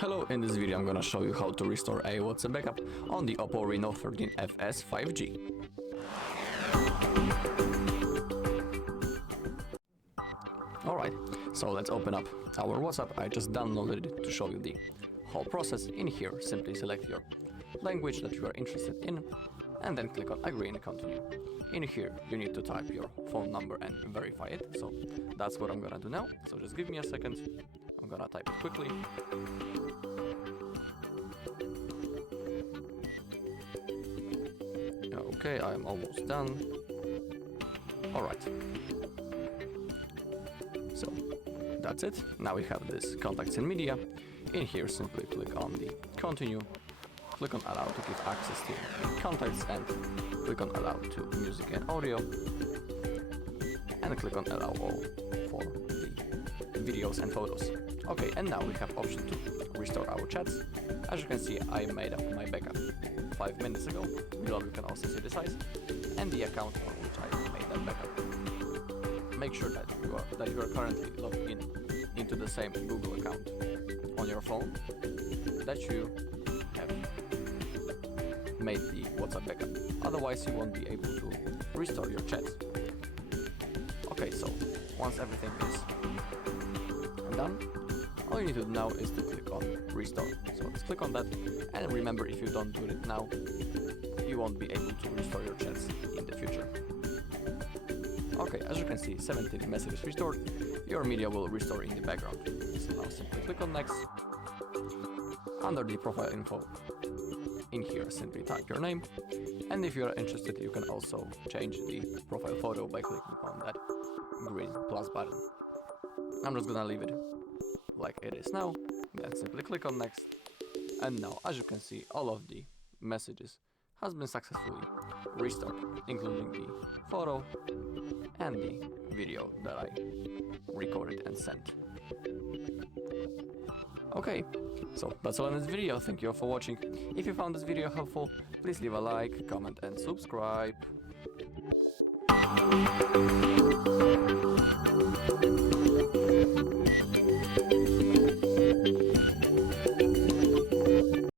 Hello, in this video I'm gonna show you how to restore a WhatsApp backup on the OPPO Reno13 FS 5G. Alright, so let's open up our WhatsApp. I just downloaded it to show you the whole process. In here, simply select your language that you are interested in and then click on agree and continue. In here, you need to type your phone number and verify it, so that's what I'm gonna do now. So just give me a second, I'm gonna type it quickly. Okay, I'm almost done. Alright. So, that's it. Now we have this contacts and media. In here, simply click on the continue. Click on allow to give access to contacts and click on allow to music and audio. And click on allow all for the videos and photos. Okay, and now we have option to restore our chats. As you can see, I made up my backup 5 minutes ago. Below you can also see the size and the account on which I made that backup. Make sure that you are currently logged into the same Google account on your phone that you have made the WhatsApp backup. Otherwise you won't be able to restore your chats. Okay, so once everything is done, all you need to do now is to click on restore. So let's click on that, and remember, if you don't do it now, you won't be able to restore your chats in the future. Okay, as you can see, 17 messages restored. Your media will restore in the background. So now simply click on next. Under the profile info, in here simply type your name, and if you are interested you can also change the profile photo by clicking on that green plus button. I'm just gonna leave it like it is now, then simply click on next, and now as you can see, all of the messages has been successfully restored, including the photo and the video that I recorded and sent. Okay, so that's all in this video. Thank you all for watching. If you found this video helpful, please leave a like, comment and subscribe.